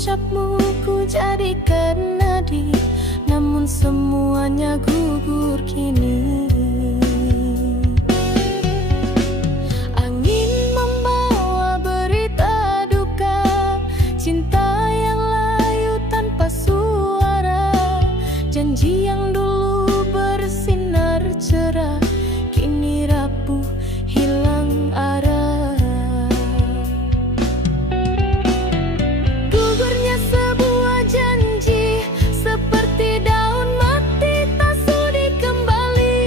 ucapmu ku jadikan nadi, namun semuanya gugur kini. Angin membawa berita duka, cinta yang layu tanpa suara, janji yang dulu bersinar cerah kini rapuh hilang arah. Gugurnya sebuah janji seperti daun mati tak sudi kembali.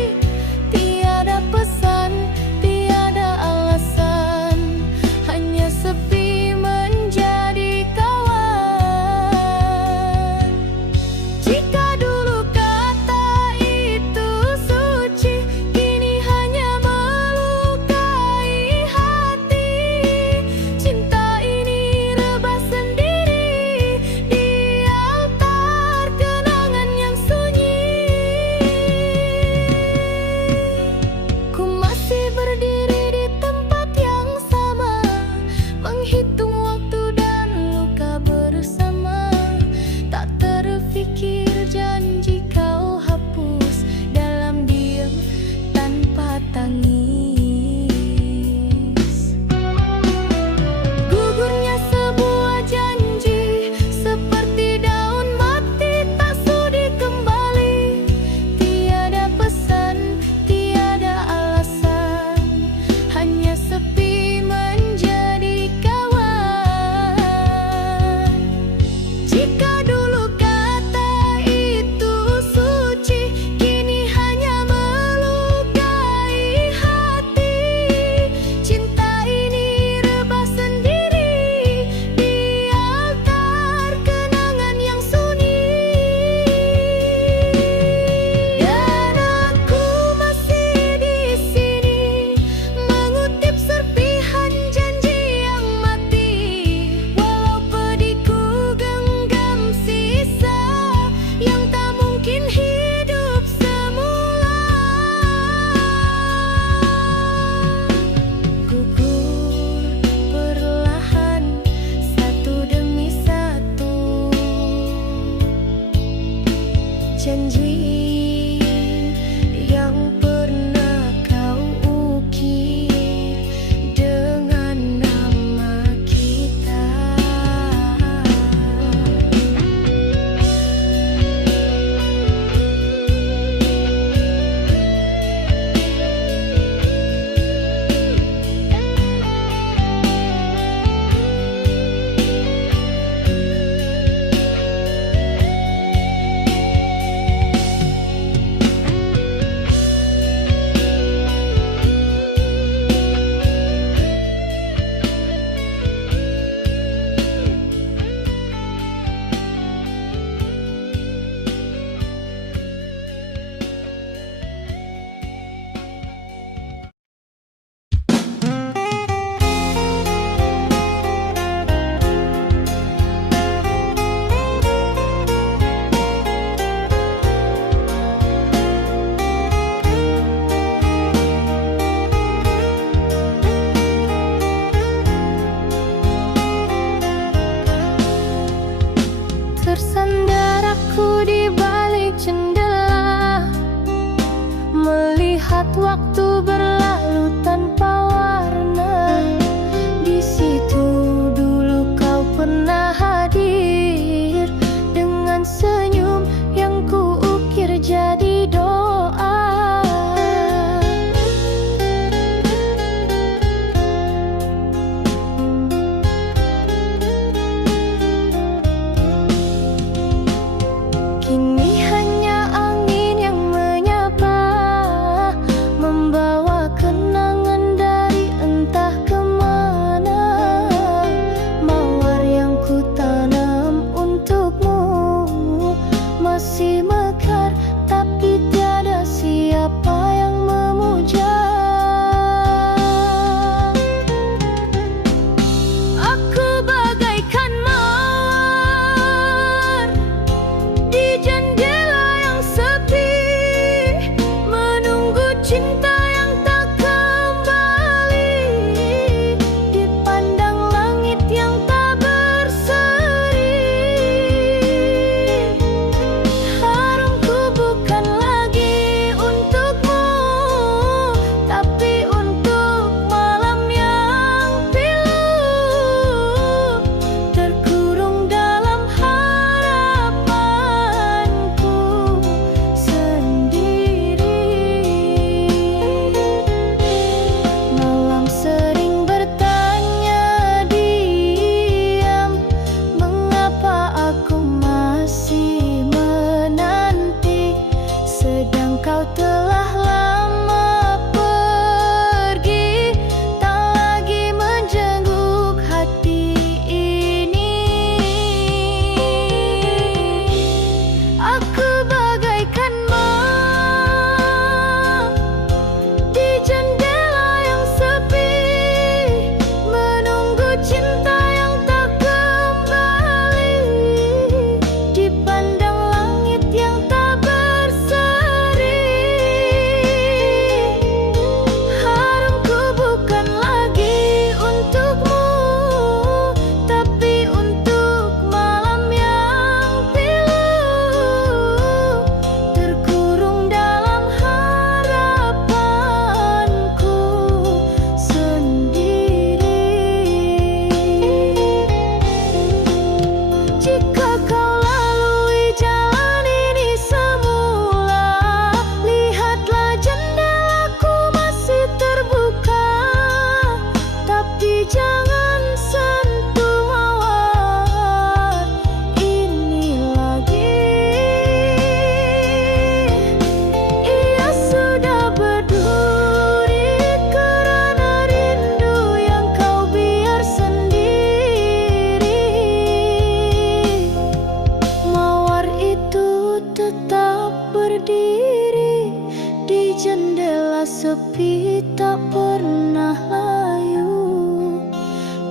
sepi tak pernah layu,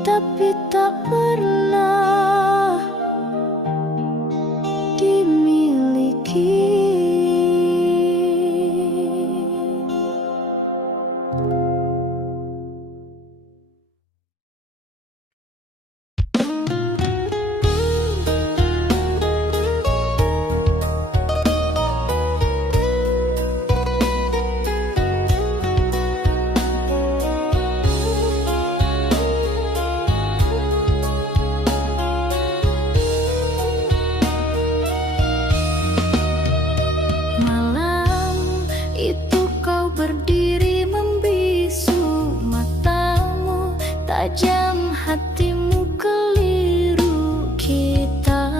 tapi tak pernah dimiliki. Berdiri membisu, matamu tajam, hatimu keliru. Kita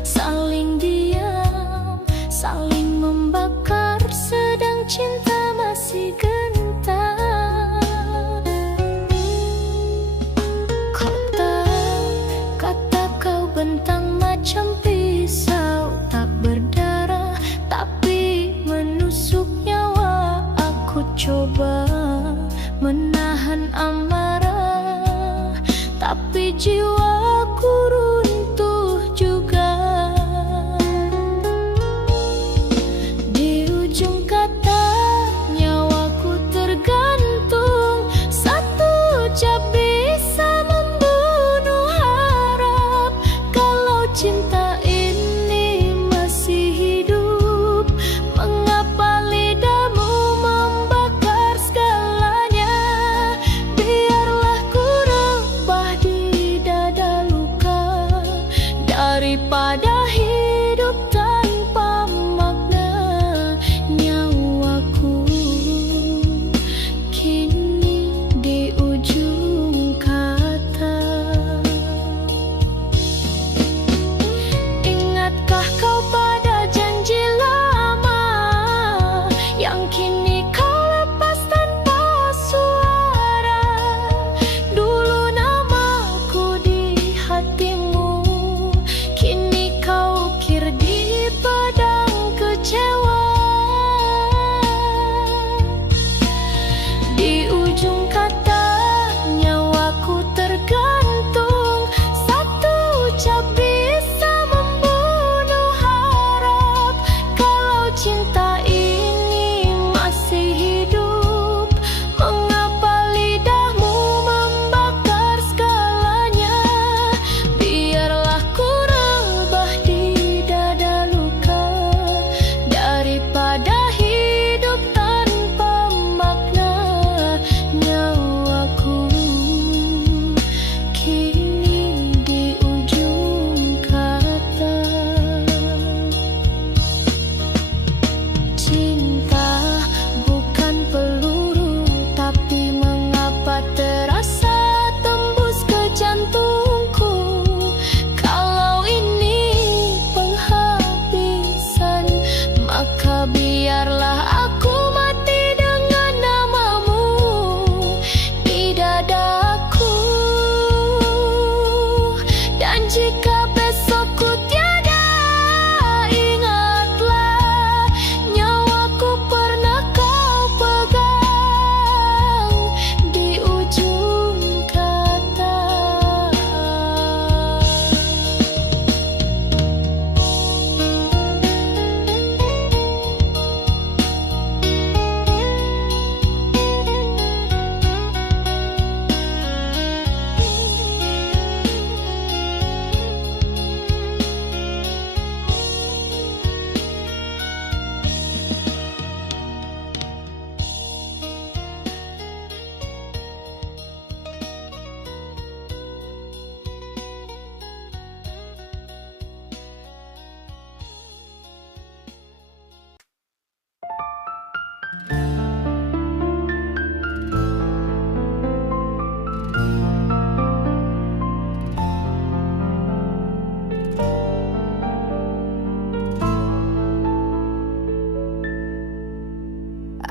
saling diam, saling membakar, sedang cinta masih gentar. Kata kau bentang macam pisau, tak berdarah tapi menusuk nyawa. Aku coba menahan amarah, tapi jiwaku runtuh juga. Di ujung kata nyawaku tergantung, satu ucap bisa membunuh harap. Kalau cinta ini masih hidup, mengapa lidahmu membakar segalanya? Biarlah ku rebah di dada luka, daripada hidup tanpa makna. Nyawaku kini di ujung kata. Ingatkah kau pada janji lama yang kini kau lepas tanpa suara? Dulu namaku di hatimu, kini kau ukir di padang kecewa. Di ujung kata nyawaku tergantung, satu ucap bisa membunuh harap. Kalau cinta ini masih hidup, mengapa lidahmu membakar segalanya? Biarlah ku rebah di dada luka, daripada hidup tanpa makna. Nyawaku kini di ujung kata. Cinta bukan peluru, tapi mengapa terasa tembus ke jantungku? Kalau ini penghabisan, maka biarlah aku mati dengan namamu di dadaku. Dan jika besok ku tiada, ingatlah nyawaku pernah kau pegang di ujung kata.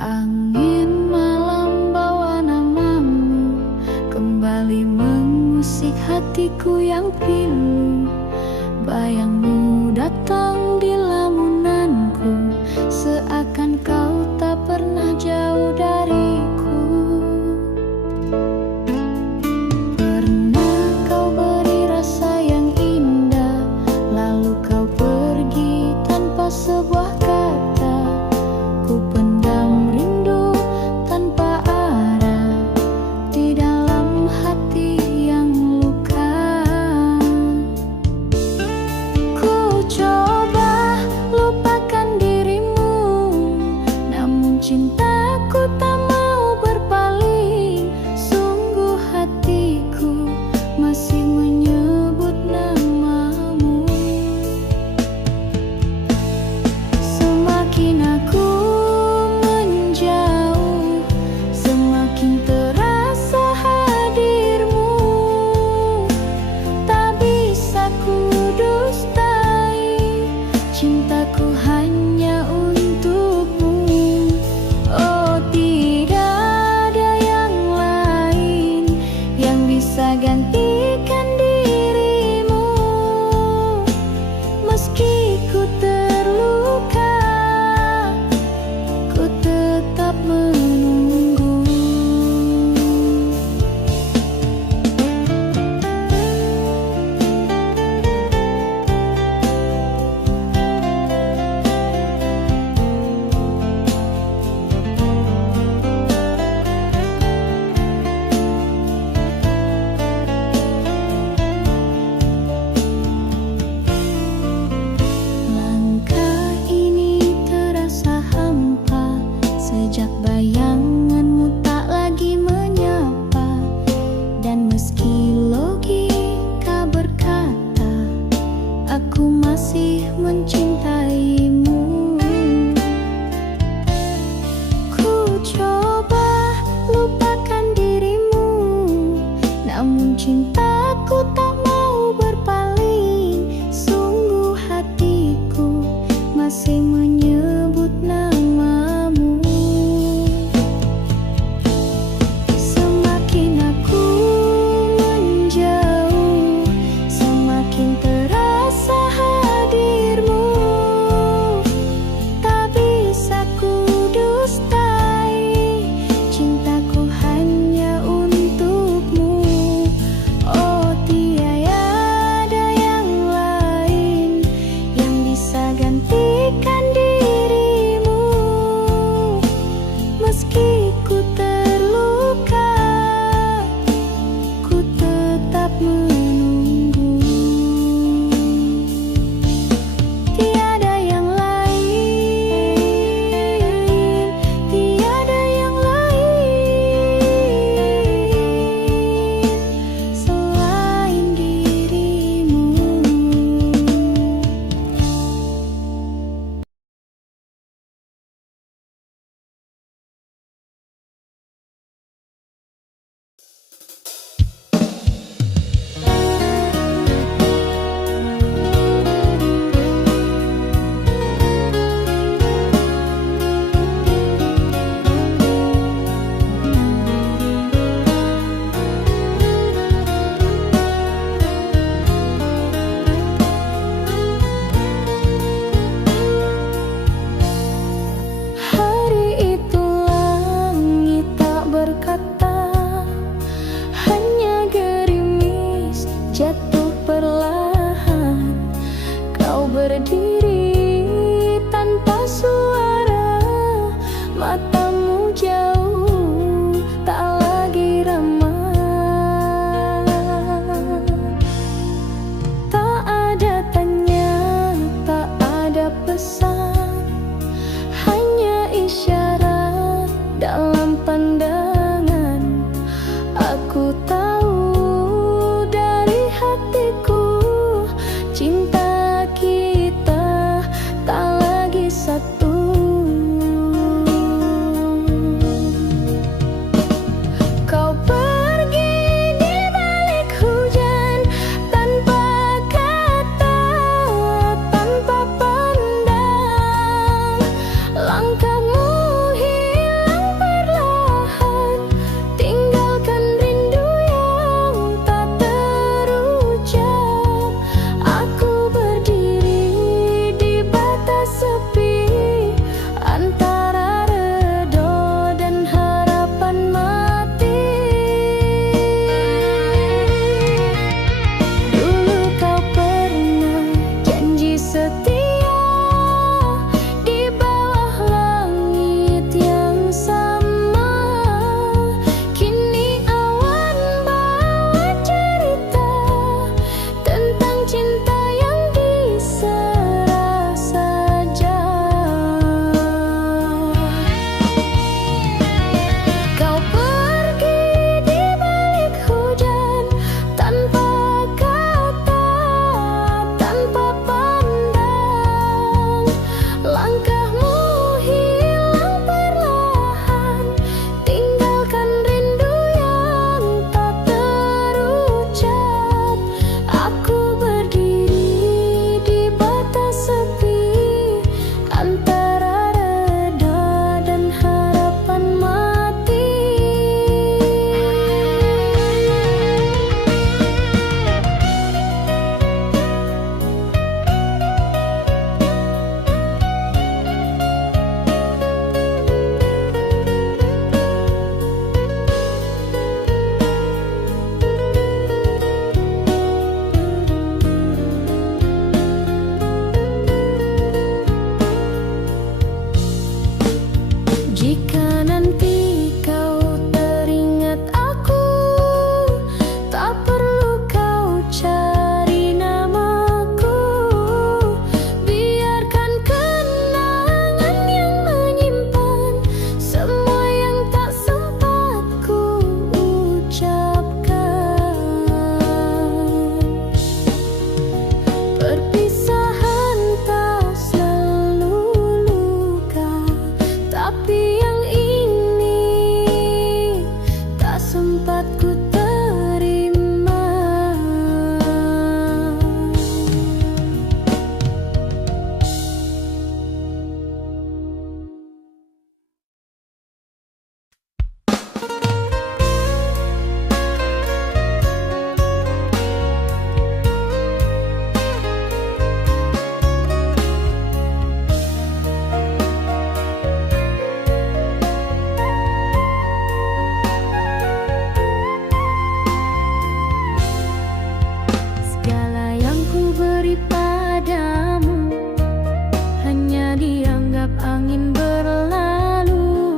Angin malam bawa namamu, kembali mengusik hatiku yang pilu. Bayangmu datang di lamunanku, seakan kau tak pernah jauh dari hati padamu hanya dianggap angin berlalu.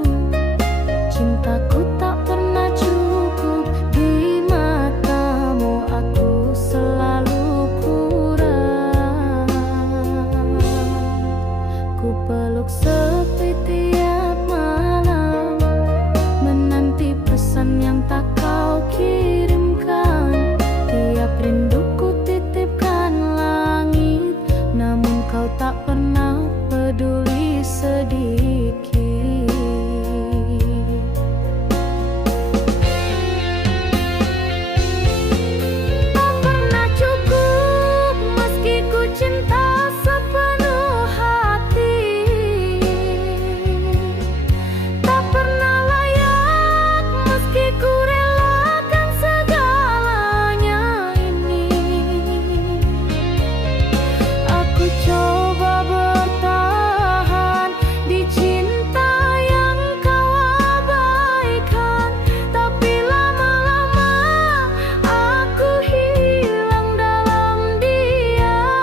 Cintaku tak pernah cukup di matamu, aku selalu kurang. Ku peluk sepi tiap malam, menanti pesan yang tak kau kirimkan. Tiap rinduku titipkan langit, namun kau tak pernah peduli sedikit. Tak pernah cukup meski ku cinta sepenuh hati. Tak pernah layak meski ku relakan segalanya ini. Aku coba bertahan di cinta yang kau abaikan, tapi lama-lama aku hilang dalam diam.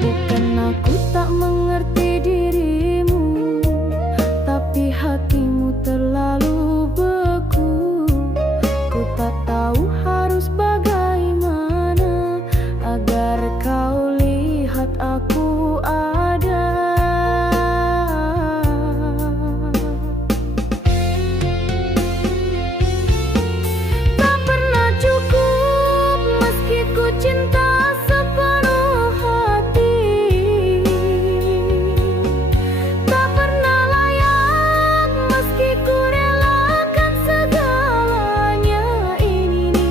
Bukan aku tak mengerti dirimu, tapi hatimu terlalu beku. Ku tak tahu harus bagaimana agar kau lihat aku ada. Tak pernah cukup meski ku cinta sepenuh hati. Tak pernah layak meski ku relakan segalanya ini.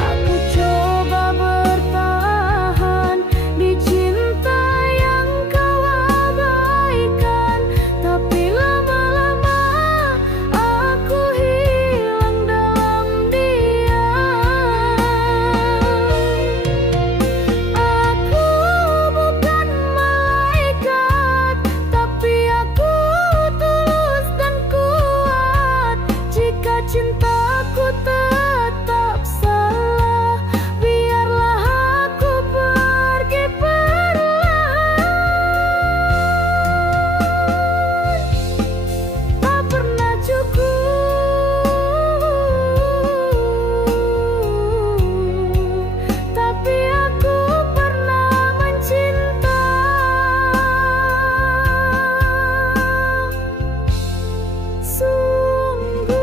Aku coba bertahan di cinta yang kau abaikan, tapi lama-lama aku hilang dalam diam. Aku bukan malaikat, tapi aku tulus dan kuat. Jika cintaku tetap salah, biarlah aku pergi perlahan. Tak pernah cukup, tapi aku pernah mencinta. Sungguh.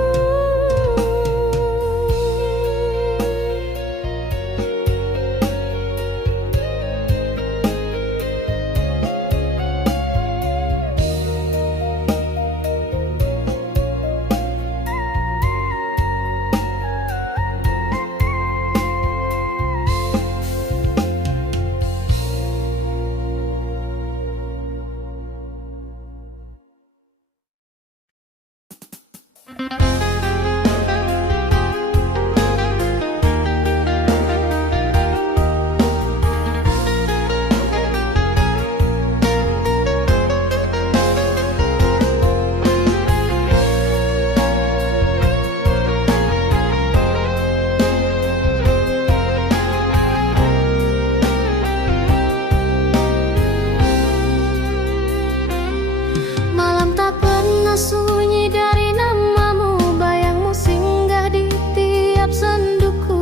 Malam tak pernah sunyi dari namamu, bayangmu singgah di tiap senduku.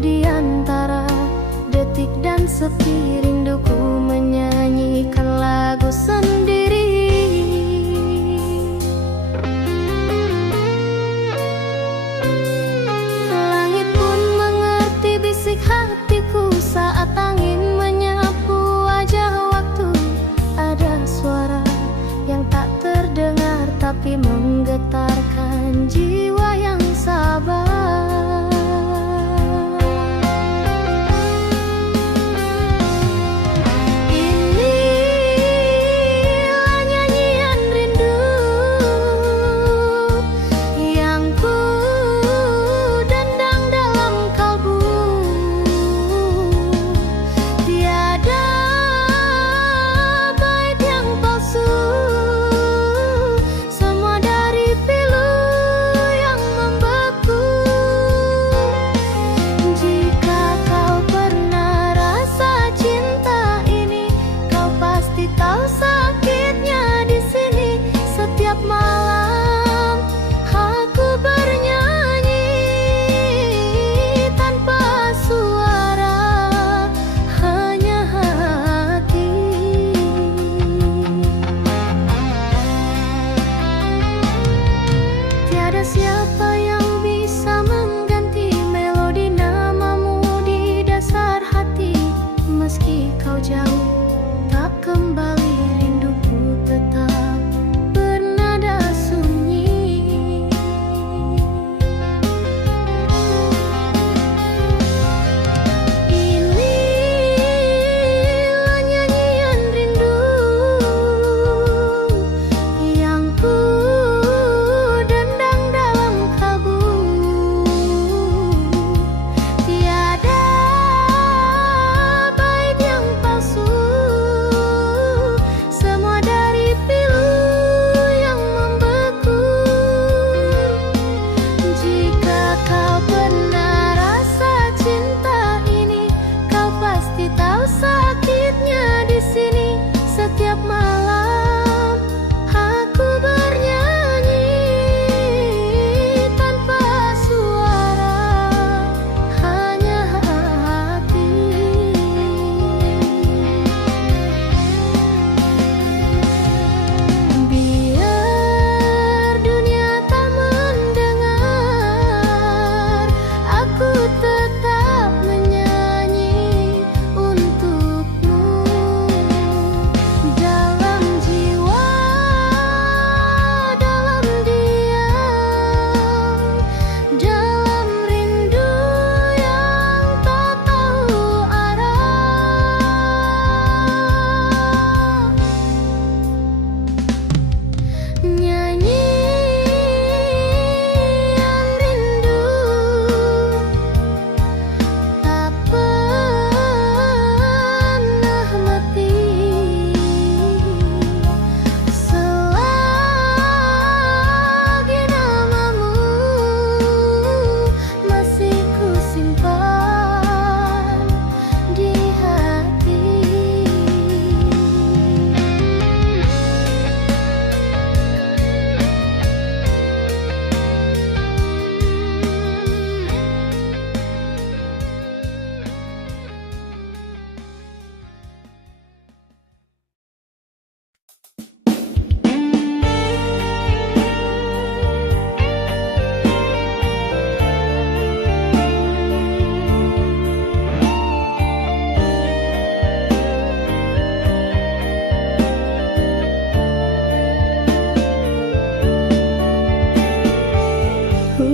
Di antara detik dan sepi, rinduku menyanyikan lagu sendiri. Langit pun mengerti bisik hatiku saat angin menyapu wajah waktu. Ada suara yang tak terdengar tapi menggetarkan jiwa yang sabar.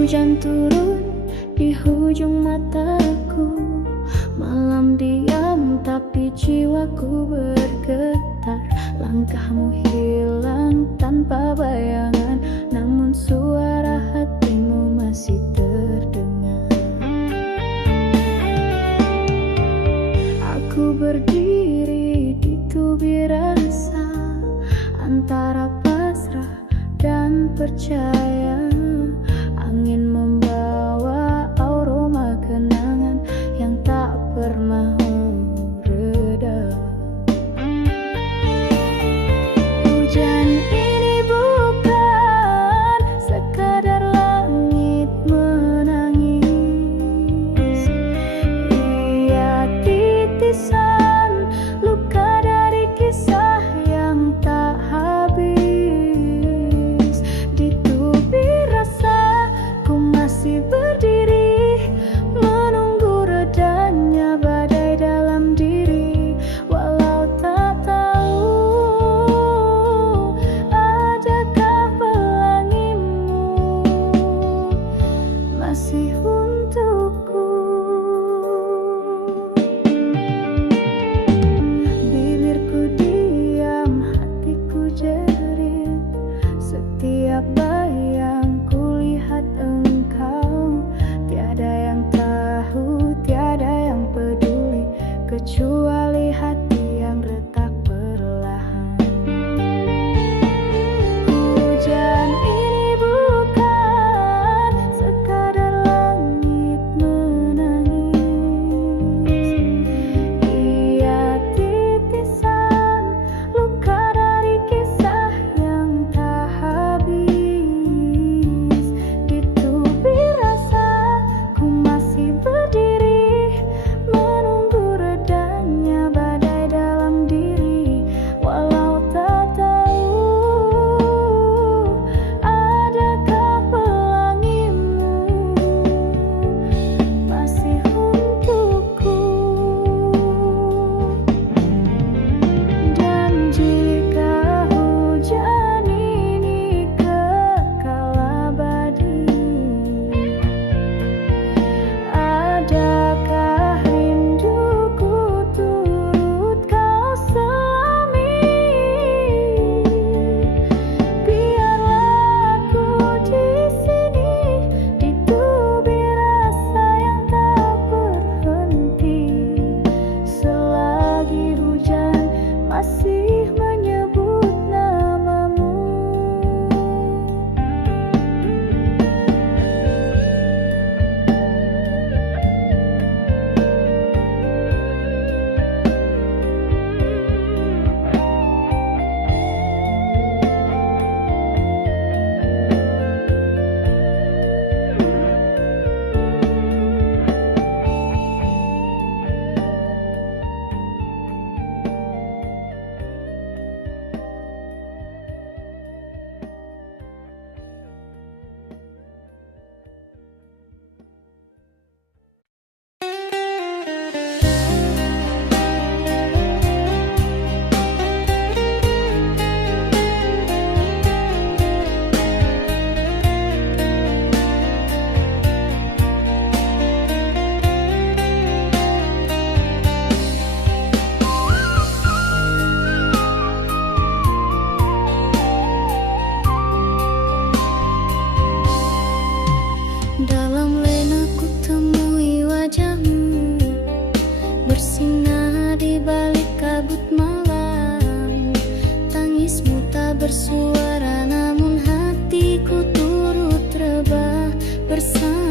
Hujan turun di ujung mataku. Malam diam tapi jiwaku bergetar. Langkahmu hilang tanpa bayangan, namun suara hatimu masih terdengar. Aku berdiri di tubir rasa, antara pasrah dan percaya. Angin membawa aroma kenangan yang tak pernah reda. Hujan ini bukan sekadar langit menangis. Ia titisan luka dari kisah yang tak habis. Di tubir rasa ku masih berdiri, menunggu redanya badai dalam diri. Walau tak tahu adakah pelangimu masih untukku. Bibirku diam, hatiku jerit. Setiap bayang kulihat engkau. Tiada yang tahu, tiada yang peduli, kecuali hati yang retak perlahan. Hujan ini bukan sekadar langit menangis. Ia titisan luka dari kisah yang tak habis. Di tubir rasa ku masih berdiri, menunggu redanya badai dalam diri. Walau tak tahu adakah pelangimu masih untukku. Dan jika hujan ini kekal abadi, adakah rinduku turut kau selami? Biarlah aku di sini, di tubir rasa yang tak berhenti, selagi hujan masih menyebut namamu. Dalam lena ku temui wajahmu, bersinar di balik kabut malam. Tangismu tak bersuara, namun hatiku turut rebah bersama.